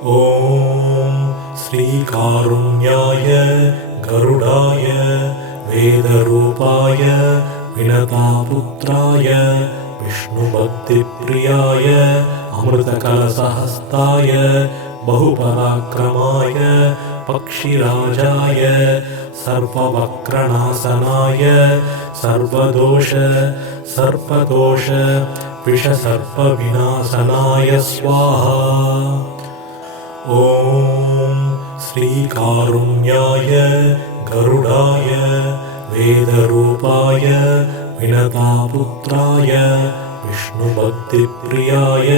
ॐ श्रीकारुण्याय गरुडाय वेदरूपाय विनतापुत्राय विष्णुभक्तिप्रियाय अमृतकलसहस्ताय बहुपराक्रमाय पक्षिराजाय सर्पवक्रणासनाय सर्वदोष सर्पदोष विषसर्पविनाशनाय स्वाहा ॐ श्रीकारुण्याय गरुडाय वेदरूपाय विनतापुत्राय विष्णुभक्तिप्रियाय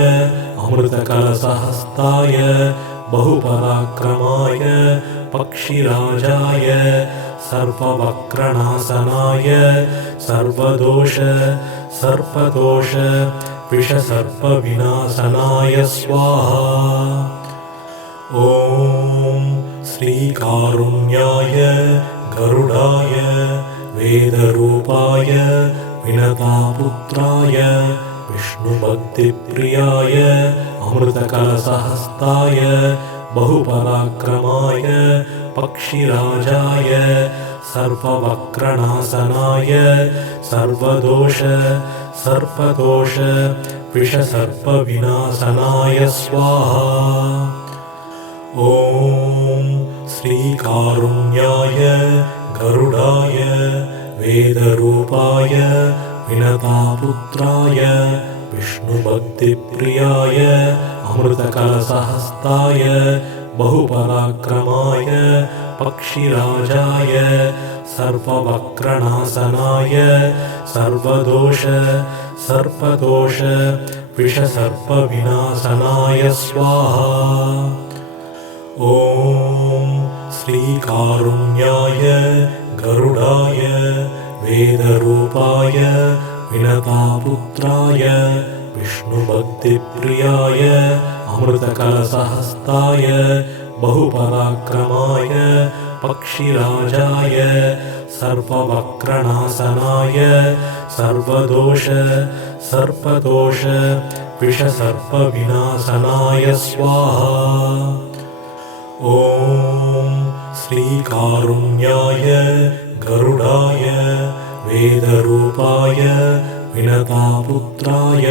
अमृतकलसहस्ताय बहुपराक्रमाय पक्षिराजाय सर्पवक्रणासनाय सर्वदोष सर्पदोष विषसर्पविनाशनाय स्वाहा ॐ श्रीकारुण्याय गरुडाय वेदरूपाय विनतापुत्राय विष्णुभक्तिप्रियाय अमृतकलसहस्ताय बहुपराक्रमाय पक्षिराजाय सर्पवक्रणासनाय सर्वदोष सर्पदोष विषसर्पविनाशनाय स्वाहा ॐ श्रीकारुण्याय गरुडाय वेदरूपाय विनतापुत्राय विष्णुभक्तिप्रियाय अमृतकलसहस्ताय बहुपराक्रमाय पक्षिराजाय सर्पवक्रणासनाय सर्वदोष सर्पदोष विषसर्पविनाशनाय स्वाहा ॐ श्रीकारुण्याय गरुडाय वेदरूपाय विनतापुत्राय विष्णुभक्तिप्रियाय अमृतकलसहस्ताय बहुपराक्रमाय पक्षिराजाय सर्पवक्रणासनाय सर्वदोष सर्पदोष विषसर्पविनाशनाय स्वाहा ॐ श्रीकारुण्याय गरुडाय वेदरूपाय विनतापुत्राय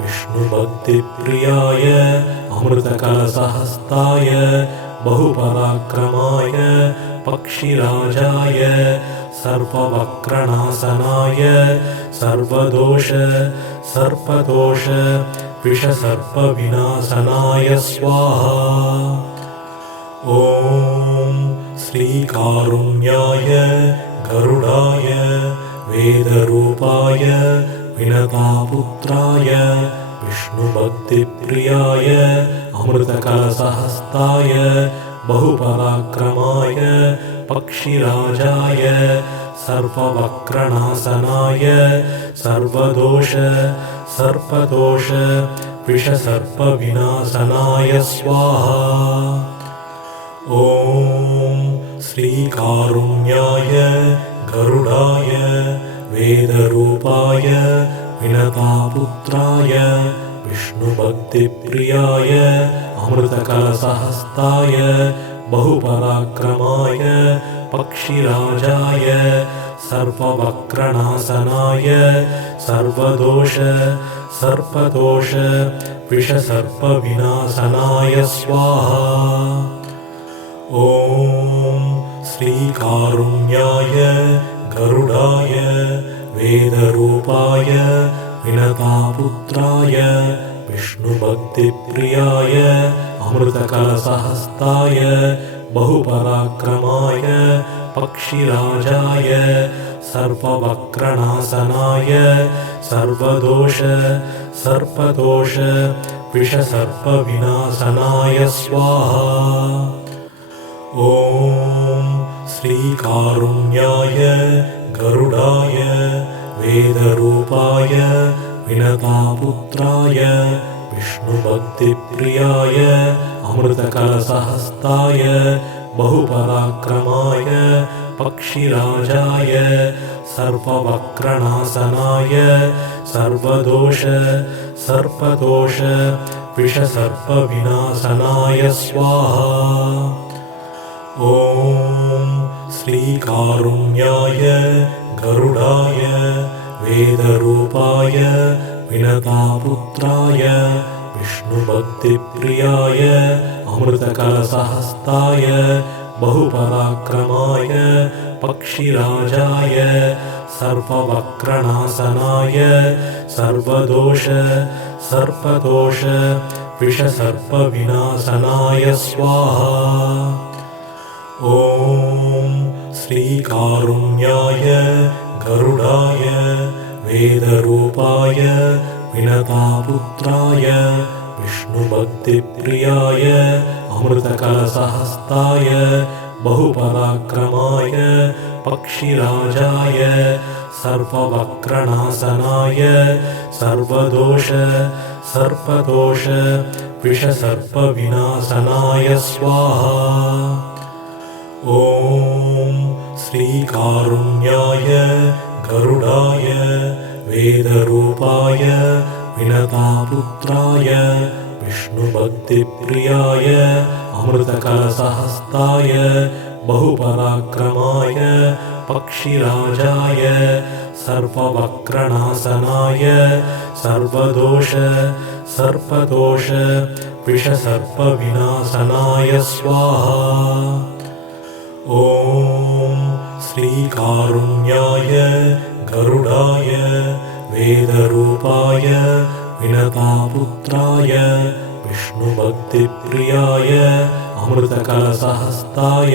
विष्णुभक्तिप्रियाय अमृतकलसहस्ताय बहुपराक्रमाय पक्षिराजाय सर्पवक्रणासनाय सर्वदोष सर्पदोष विषसर्पविनाशनाय स्वाहा ॐ श्रीकारुण्याय गरुडाय वेदरूपाय विनतापुत्राय विष्णुभक्तिप्रियाय अमृतकलसहस्ताय बहुपराक्रमाय पक्षिराजाय सर्पवक्रणासनाय सर्वदोष सर्पदोष विषसर्पविनाशनाय स्वाहा ॐ श्रीकारुण्याय गरुडाय वेदरूपाय विनतापुत्राय विष्णुभक्तिप्रियाय अमृतकलसहस्ताय बहुपराक्रमाय पक्षिराजाय सर्पवक्रणासनाय सर्वदोष सर्पदोष विषसर्पविनाशनाय स्वाहा ॐ श्रीकारुण्याय गरुडाय वेदरूपाय विनतापुत्राय विष्णुभक्तिप्रियाय अमृतकलसहस्ताय बहुपराक्रमाय पक्षिराजाय सर्पवक्रणासनाय सर्वदोष सर्पदोष विषसर्पविनाशनाय स्वाहा ॐ श्रीकारुण्याय गरुडाय वेदरूपाय विनतापुत्राय विष्णुभक्तिप्रियाय अमृतकलसहस्ताय बहुपराक्रमाय पक्षिराजाय सर्पवक्रणासनाय सर्वदोष सर्पदोष विषसर्पविनाशनाय स्वाहा ॐ श्रीकारुण्याय गरुडाय वेदरूपाय विनतापुत्राय विष्णुभक्तिप्रियाय अमृतकलसहस्ताय बहुपराक्रमाय पक्षिराजाय सर्पवक्रनाशनाय सर्वदोष सर्पदोष विषसर्पविनाशनाय स्वाहा ॐ श्रीकारुण्याय गरुडाय वेदरूपाय विनतापुत्राय विष्णुभक्तिप्रियाय अमृतकलसहस्ताय बहुपराक्रमाय पक्षिराजाय सर्पवक्रनाशनाय सर्वदोष सर्पदोष विषसर्पविनाशनाय स्वाहा ॐ श्रीकारुण्याय गरुडाय वेदरूपाय विनतापुत्राय विष्णुभक्तिप्रियाय अमृतकलसहस्ताय बहुपराक्रमाय पक्षिराजाय सर्पवक्रनाशनाय सर्वदोष सर्पदोष विषसर्पविनाशनाय स्वाहा ॐ श्रीकारुण्याय गरुडाय वेदरूपाय विनतापुत्राय विष्णुभक्तिप्रियाय अमृतकलसहस्ताय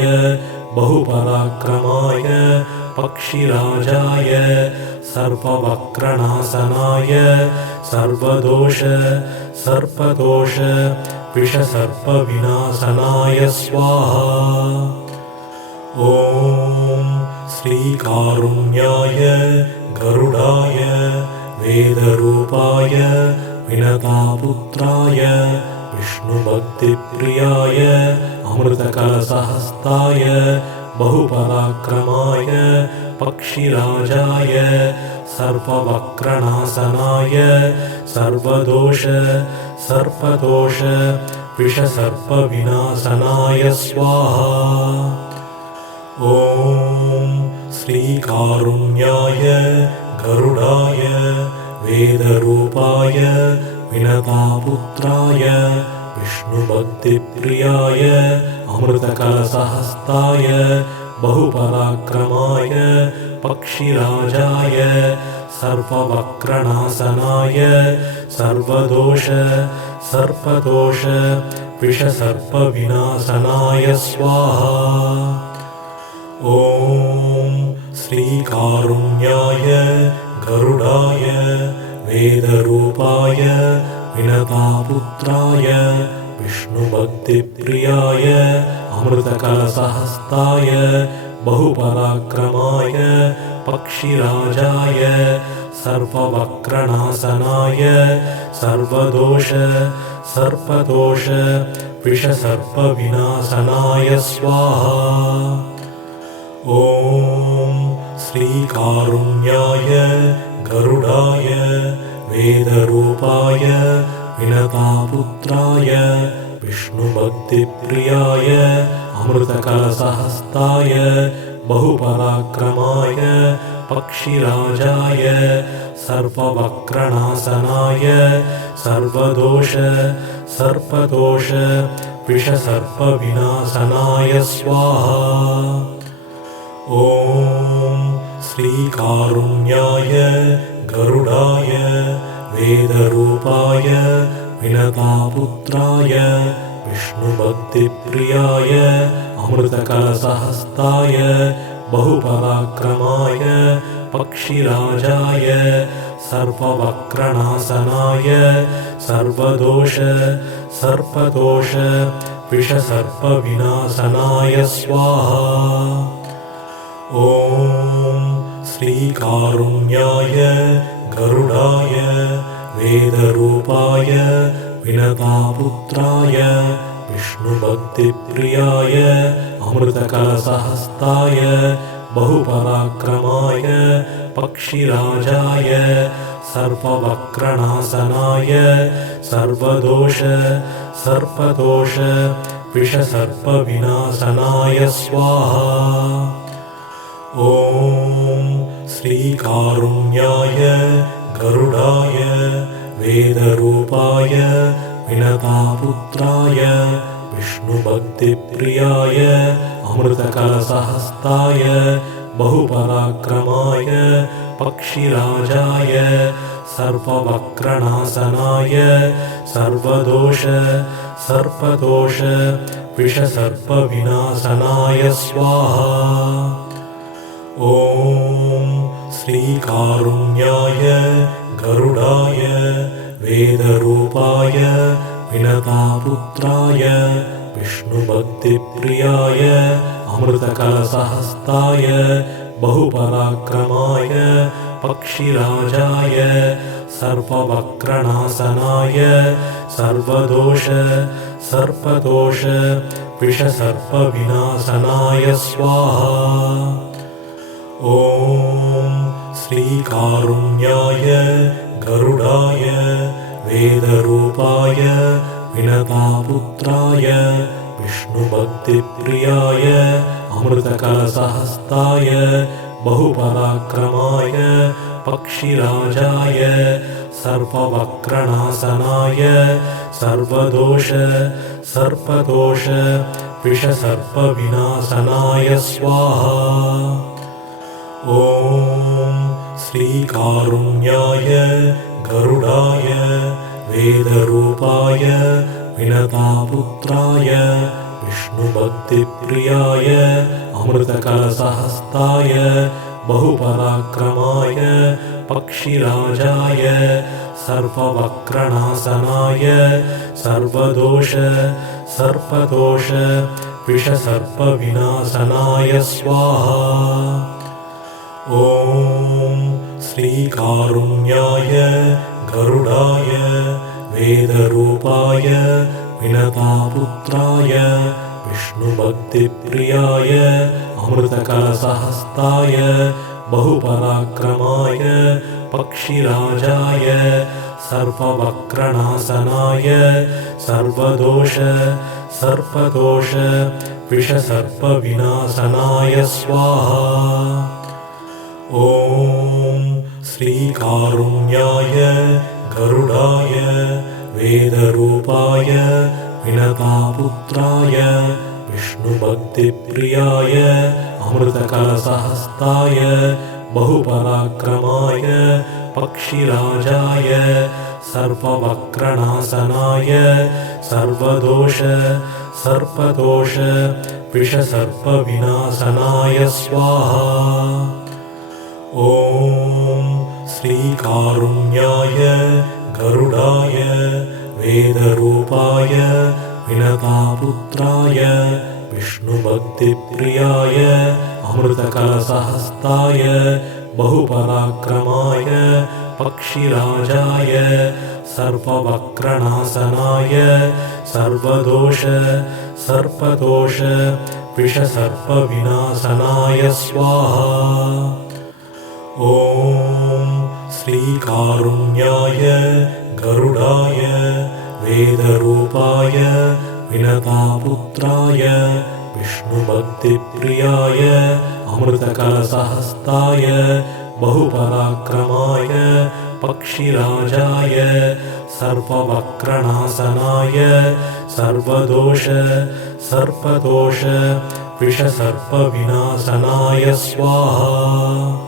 बहुपराक्रमाय पक्षिराजाय सर्पवक्रनाशनाय सर्वदोष सर्पदोष विषसर्पविनाशनाय स्वाहा ॐ श्रीकारुण्याय गरुडाय वेदरूपाय विनतापुत्राय विष्णुभक्तिप्रियाय अमृतकलसहस्ताय बहुपराक्रमाय पक्षिराजाय सर्पवक्रनाशनाय सर्वदोष सर्पदोष विषसर्पविनाशनाय स्वाहा ॐ श्रीकारुण्याय गरुडाय वेदरूपाय विनतापुत्राय विष्णुभक्तिप्रियाय अमृतकलसहस्ताय बहुपराक्रमाय पक्षिराजाय सर्पवक्रनाशनाय सर्वदोष सर्पदोष विषसर्पविनाशनाय स्वाहा ॐ श्रीकारुण्याय गरुडाय वेदरूपाय विनतापुत्राय विष्णुभक्तिप्रियाय अमृतकलसहस्ताय बहुपराक्रमाय पक्षिराजाय सर्पवक्रनाशनाय सर्वदोष सर्पदोष विषसर्पविनाशनाय स्वाहा ॐ श्रीकारुण्याय गरुडाय वेदरूपाय विनतापुत्राय विष्णुभक्तिप्रियाय अमृतकलसहस्ताय बहुपराक्रमाय पक्षिराजाय सर्पवक्रनाशनाय सर्वदोष सर्पदोष विषसर्पविनाशनाय स्वाहा ॐ श्रीकारुण्याय गरुडाय वेदरूपाय विनतापुत्राय विष्णुभक्तिप्रियाय अमृतकलसहस्ताय बहुपराक्रमाय पक्षिराजाय सर्पवक्रनाशनाय सर्वदोष सर्पदोष विषसर्पविनाशनाय स्वाहा ॐ श्रीकारुण्याय गरुडाय वेदरूपाय विनतापुत्राय विष्णुभक्तिप्रियाय अमृतकलसहस्ताय बहुपराक्रमाय पक्षिराजाय सर्पवक्रणासनाय सर्वदोष सर्पदोष विषसर्पविनाशनाय स्वाहा ॐ श्रीकारुण्याय गरुडाय वेदरूपाय विनतापुत्राय विष्णुभक्तिप्रियाय अमृतकलसहस्ताय बहुपराक्रमाय पक्षिराजाय सर्पवक्रणासनाय सर्वदोष सर्पदोष विषसर्पविनाशनाय स्वाहा ॐ श्रीकारुण्याय गरुडाय वेदरूपाय विनतापुत्राय विष्णुभक्तिप्रियाय अमृतकलसहस्ताय बहुपराक्रमाय पक्षिराजाय सर्पवक्रणासनाय सर्वदोष सर्पदोष विषसर्पविनाशनाय स्वाहा ॐ श्रीकारुण्याय गरुडाय वेदरूपाय विनतापुत्राय विष्णुभक्तिप्रियाय अमृतकलसहस्ताय बहुपराक्रमाय पक्षिराजाय सर्पवक्रणासनाय सर्वदोष सर्पदोष विषसर्पविनाशनाय स्वाहा ॐ श्रीकारुण्याय गरुडाय वेदरूपाय विनतापुत्राय विष्णुभक्तिप्रियाय अमृतकलसहस्ताय बहुपराक्रमाय पक्षिराजाय सर्पवक्रणासनाय सर्वदोष सर्पदोष विषसर्पविनाशनाय स्वाहा ॐ श्रीकारुण्याय गरुडाय वेदरूपाय विनतापुत्राय विष्णुभक्तिप्रियाय अमृतकलसहस्ताय बहुपराक्रमाय पक्षिराजाय सर्पवक्रणासनाय सर्वदोष सर्पदोष विषसर्पविनाशनाय स्वाहा ॐ श्रीकारुण्याय गरुडाय वेदरूपाय विनतापुत्राय विष्णुभक्तिप्रियाय अमृतकलसहस्ताय बहुपराक्रमाय पक्षिराजाय सर्पवक्रणासनाय सर्वदोष सर्पदोष विषसर्पविनाशनाय स्वाहा ॐ श्रीकारुण्याय गरुडाय वेदरूपाय विनतापुत्राय विष्णुभक्तिप्रियाय अमृतकलसहस्ताय बहुपराक्रमाय पक्षिराजाय सर्पवक्रणासनाय सर्वदोष सर्पदोष विषसर्पविनाशनाय स्वाहा ॐ श्रीकारुण्याय गरुडाय वेदरूपाय विनतापुत्राय विष्णुभक्तिप्रियाय अमृतकलसहस्ताय बहुपराक्रमाय पक्षिराजाय सर्पवक्रणासनाय सर्वदोष सर्पदोष विषसर्पविनाशनाय स्वाहा